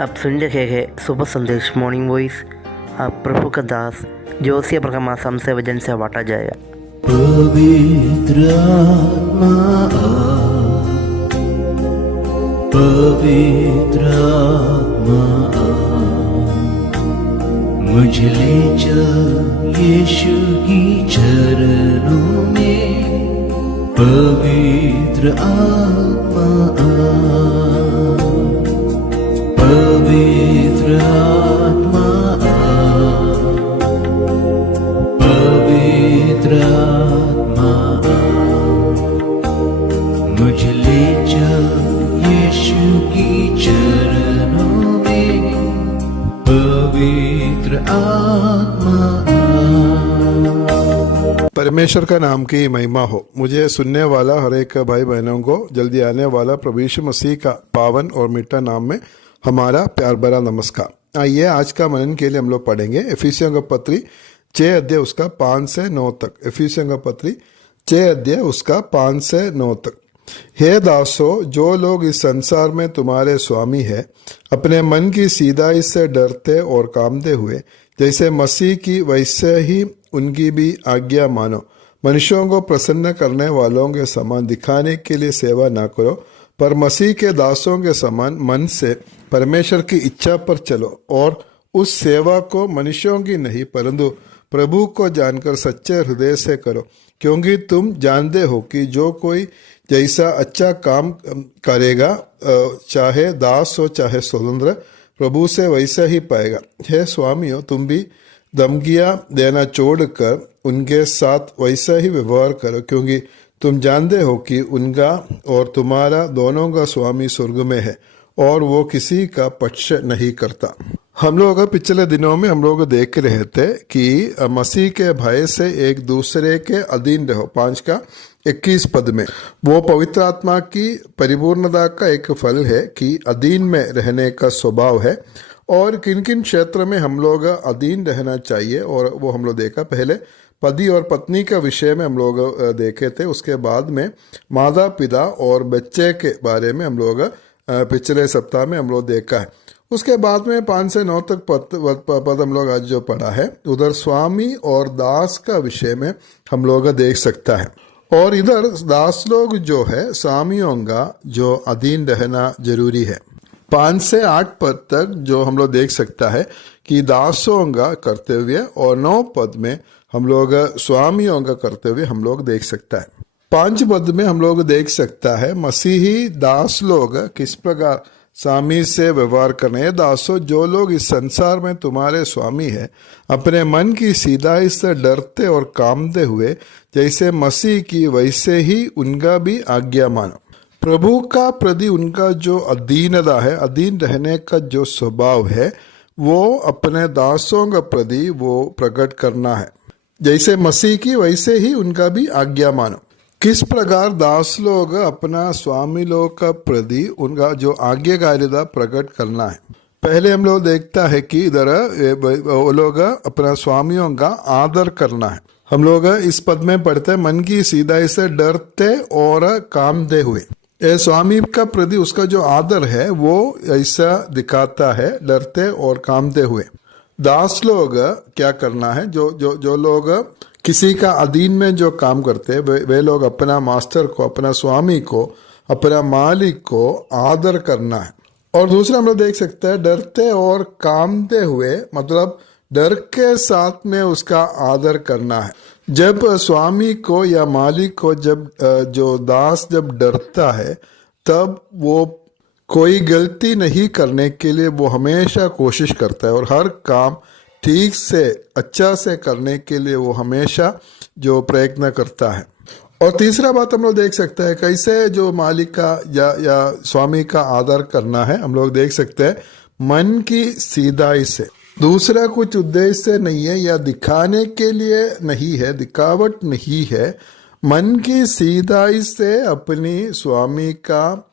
आप सुन रहे हैं सुबह संदेश मॉर्निंग वॉइस। आप प्रभु का दास जोशी अब्राहम आसाम से वजन से बांटा जाएगा। पवित्र आत्मा आ, पवित्र आत्मा आ, मुझे ले चल यीशु की चरणों में। पवित्र आत्मा आ, पवित्र आत्मा आ, पवित्र आत्मा आ, मुझे ले चल यीशु की चरणों में। पवित्र आत्मा आ। परमेश्वर का नाम की महिमा हो। मुझे सुनने वाला हर एक भाई बहनों को जल्दी आने वाला प्रभु यीशु मसीह का पावन और मीठा नाम में हमारा प्यार भरा नमस्कार। आइए आज का मनन के लिए हम लोग पढ़ेंगे इफिसियों का पत्री 6 अध्याय उसका 5 से 9 तक। इफिसियों का पत्री 6 अध्याय उसका 5 से 9 तक। हे दासो, जो लोग इस संसार में तुम्हारे स्वामी है, अपने मन की सीधाई से डरते और कामते हुए जैसे मसीह की वैसे ही उनकी भी आज्ञा मानो। मनुष्यों को प्रसन्न करने वालों के समान दिखाने के लिए सेवा ना करो, पर मसीह के दासों के समान मन से परमेश्वर की इच्छा पर चलो और उस सेवा को मनुष्यों की नहीं परंतु प्रभु को जानकर सच्चे हृदय से करो, क्योंकि तुम जानते हो कि जो कोई जैसा अच्छा काम करेगा, चाहे दास हो चाहे स्वतंत्र, प्रभु से वैसा ही पाएगा। हे स्वामियों, तुम भी धमकियां देना छोड़कर उनके साथ वैसा ही व्यवहार करो, क्योंकि तुम जानते हो कि उनका और तुम्हारा दोनों का स्वामी स्वर्ग में है और वो किसी का पक्ष नहीं करता। हम लोग पिछले दिनों में हम लोग देख रहे थे कि मसीह के भय से एक दूसरे के अधीन रहो। 5 का 21 पद में वो पवित्र आत्मा की परिपूर्णता का एक फल है कि अधीन में रहने का स्वभाव है और किन किन क्षेत्र में हम लोग अधीन रहना चाहिए, और वो हम लोग देखा। पहले पति और पत्नी का विषय में हम लोग देखे थे। उसके बाद में माता पिता और बच्चे के बारे में हम लोग पिछले सप्ताह में हम लोग देखा है। उसके बाद में 5 से 9 तक पद हम लोग आज जो पढ़ा है, उधर स्वामी और दास का विषय में हम लोग देख सकता है। और इधर दास लोग जो है स्वामियों का जो अधीन रहना जरूरी है। 5 से 8 पद तक जो हम लोग देख सकता है कि दासों का कर्तव्य, और 9 पद में हम लोग स्वामियों का कर्तव्य हम लोग देख सकता है। 5 पद में हम लोग देख सकता है मसीही दास लोग किस प्रकार स्वामी से व्यवहार करने। दासों, जो लोग इस संसार में तुम्हारे स्वामी है, अपने मन की सीधाई से डरते और कामते हुए जैसे मसीह की वैसे ही उनका भी आज्ञा मानो। प्रभु का प्रति उनका जो अधीनता है, अधीन रहने का जो स्वभाव है, वो अपने दासों का प्रति वो प्रकट करना है। जैसे मसीह की वैसे ही उनका भी आज्ञा मानो। किस प्रकार दास लोग अपना स्वामी लोग का प्रति उनका जो आज्ञाकारिता प्रकट करना है। पहले हम लोग देखता है कि इधर वो लोग अपना स्वामियों का आदर करना है। हम लोग इस पद में पढ़ते मन की सीधाई से डरते और कामते हुए। स्वामी का प्रति उसका जो आदर है वो ऐसा दिखाता है, डरते और कामते हुए। दास लोग क्या करना है, जो लोग किसी का अधीन में जो काम करते हैं, वे लोग अपना मास्टर को, अपना स्वामी को, अपना मालिक को आदर करना है। और दूसरा हम लोग देख सकते हैं डरते और कामते हुए, मतलब डर के साथ में उसका आदर करना है। जब स्वामी को या मालिक को जो दास जब डरता है, तब वो कोई गलती नहीं करने के लिए वो हमेशा कोशिश करता है और हर काम ठीक से अच्छा से करने के लिए वो हमेशा जो प्रयत्न करता है। और तीसरा बात हम लोग देख सकते हैं कैसे जो मालिक का या स्वामी का आदर करना है। हम लोग देख सकते हैं मन की सीधाई से, दूसरा कुछ उद्देश्य नहीं है या दिखाने के लिए नहीं है, दिखावट नहीं है। मन की सीधाई से अपनी स्वामी का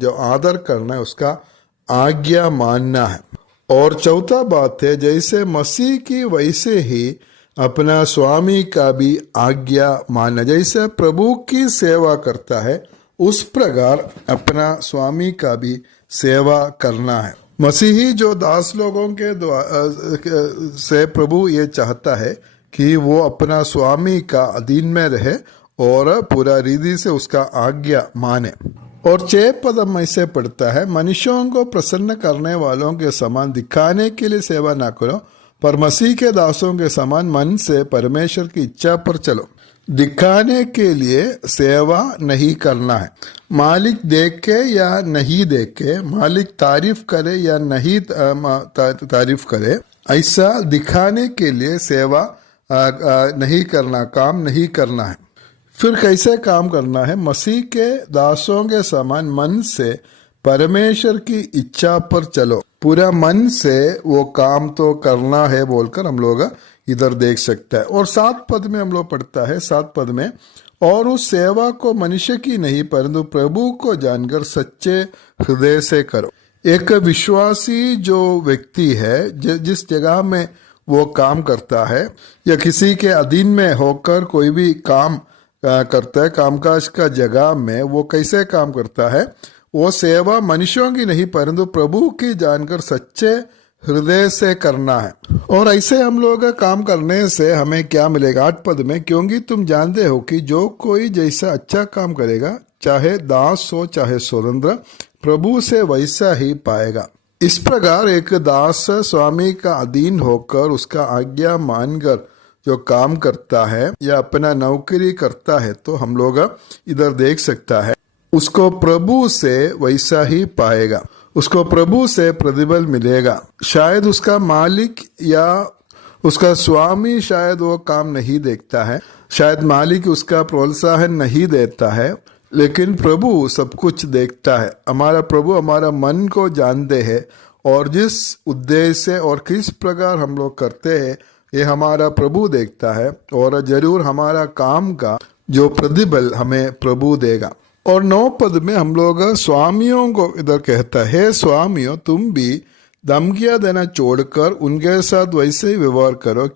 जो आदर करना है, उसका आज्ञा मानना है। और चौथा बात है जैसे मसीह की वैसे ही अपना स्वामी का भी आज्ञा मानना। जैसे प्रभु की सेवा करता है उस प्रकार अपना स्वामी का भी सेवा करना है। मसीही जो दास लोगों के से प्रभु ये चाहता है कि वो अपना स्वामी का अधीन में रहे और पूरा रीति से उसका आज्ञा माने। और 6 पद हम ऐसे पढ़ता है, मनुष्यों को प्रसन्न करने वालों के समान दिखाने के लिए सेवा ना करो, पर मसीह के दासों के समान मन से परमेश्वर की इच्छा पर चलो। दिखाने के लिए सेवा नहीं करना है। मालिक देख के या नहीं देख के, मालिक तारीफ करे या नहीं तारीफ करे, ऐसा दिखाने के लिए सेवा नहीं करना, काम नहीं करना है। फिर कैसे काम करना है? मसीह के दासों के समान मन से परमेश्वर की इच्छा पर चलो। पूरा मन से वो काम तो करना है बोलकर हम लोग इधर देख सकते हैं। और 7 पद में हम लोग पढ़ता है, 7 पद में, और उस सेवा को मनुष्य की नहीं परंतु प्रभु को जानकर सच्चे हृदय से करो। एक विश्वासी जो व्यक्ति है, जिस जगह में वो काम करता है या किसी के अधीन में होकर कोई भी काम करता है, कामकाज का जगह में वो कैसे काम करता है? वो सेवा मनुष्यों की नहीं परंतु प्रभु की जानकर सच्चे हृदय से करना है। और ऐसे हम लोग काम करने से हमें क्या मिलेगा? 8 पद में, क्योंकि तुम जानते हो कि जो कोई जैसा अच्छा काम करेगा, चाहे दास हो चाहे स्वतंत्र, प्रभु से वैसा ही पाएगा। इस प्रकार एक दास स्वामी का अधीन होकर उसका आज्ञा मानकर जो काम करता है या अपना नौकरी करता है, तो हम लोग इधर देख सकता है उसको प्रभु से वैसा ही पाएगा, उसको प्रभु से प्रतिफल मिलेगा। शायद उसका मालिक या उसका स्वामी शायद वो काम नहीं देखता है, शायद मालिक उसका प्रोत्साहन नहीं देता है, लेकिन प्रभु सब कुछ देखता है। हमारा प्रभु हमारा मन को जानते हैं और जिस उद्देश्य और किस प्रकार हम लोग करते हैं ये हमारा प्रभु देखता है और जरूर हमारा काम का जो प्रतिफल हमें प्रभु देगा। और 9 पद में हम लोग स्वामियों को इधर कहता है, स्वामियों तुम भी धमकियां देना छोड़कर उनके साथ वैसे ही व्यवहार करो,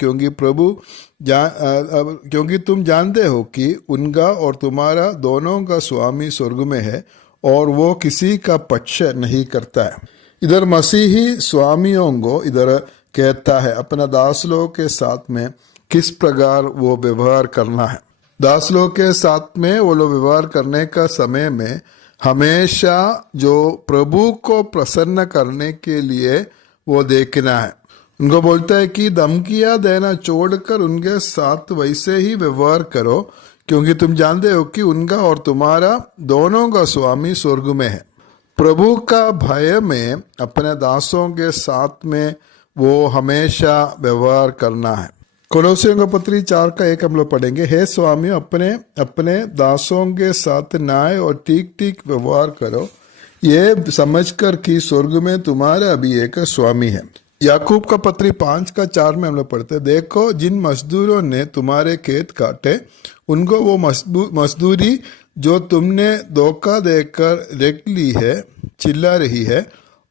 क्योंकि तुम जानते हो कि उनका और तुम्हारा दोनों का स्वामी स्वर्ग में है और वो किसी का पक्ष नहीं करता है। इधर मसीही स्वामियों को इधर कहता है अपना दास लोग के साथ में किस प्रकार वो व्यवहार करना है। दास लोग के साथ में वो लोग व्यवहार करने का समय में हमेशा जो प्रभु को प्रसन्न करने के लिए वो देखना है। उनको बोलता है कि धमकियां देना छोड़कर उनके साथ वैसे ही व्यवहार करो, क्योंकि तुम जानते हो कि उनका और तुम्हारा दोनों का स्वामी स्वर्ग में है। प्रभु का भय में अपने दासों के साथ में वो हमेशा व्यवहार करना है। कोलोसियों का पत्री 4:1 हम लोग पढ़ेंगे, हे स्वामी अपने अपने दासों के साथ न्याय और ठीक ठीक व्यवहार करो, ये समझकर कि स्वर्ग में तुम्हारा भी एक स्वामी है। याकूब का पत्री 5:4 में हम लोग पढ़ते, देखो जिन मजदूरों ने तुम्हारे खेत काटे उनको वो मजदूरी जो तुमने धोखा देकर देख ली है चिल्ला रही है,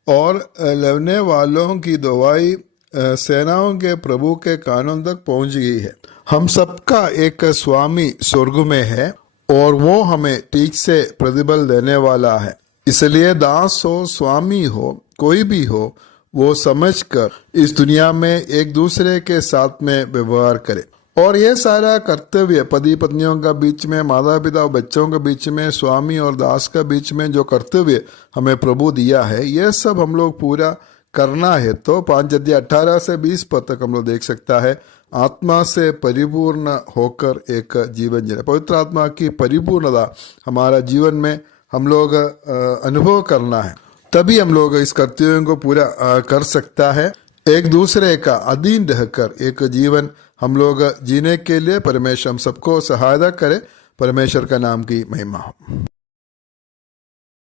और लवने वालों की दवाई सेनाओं के प्रभु के कानून तक पहुंच गई है। हम सबका एक स्वामी स्वर्ग में है और वो हमें ठीक से प्रतिफल देने वाला है। इसलिए दास हो स्वामी हो कोई भी हो, वो समझकर इस दुनिया में एक दूसरे के साथ में व्यवहार करे। और ये सारा कर्तव्य पति पत्नियों का बीच में, माता पिता और बच्चों के बीच में, स्वामी और दास का बीच में जो कर्तव्य हमें प्रभु दिया है, ये सब हम लोग पूरा करना है। तो 5:18 से 20 पद तक हम लोग देख सकता है, आत्मा से परिपूर्ण होकर एक जीवन जीना। पवित्र आत्मा की परिपूर्णता हमारा जीवन में हम लोग अनुभव करना है, तभी हम लोग इस कर्तव्यों को पूरा कर सकता है। एक दूसरे का अधीन रहकर एक जीवन हम लोग जीने के लिए परमेश्वर हम सबको सहायता करे। परमेश्वर का नाम की महिमा हो।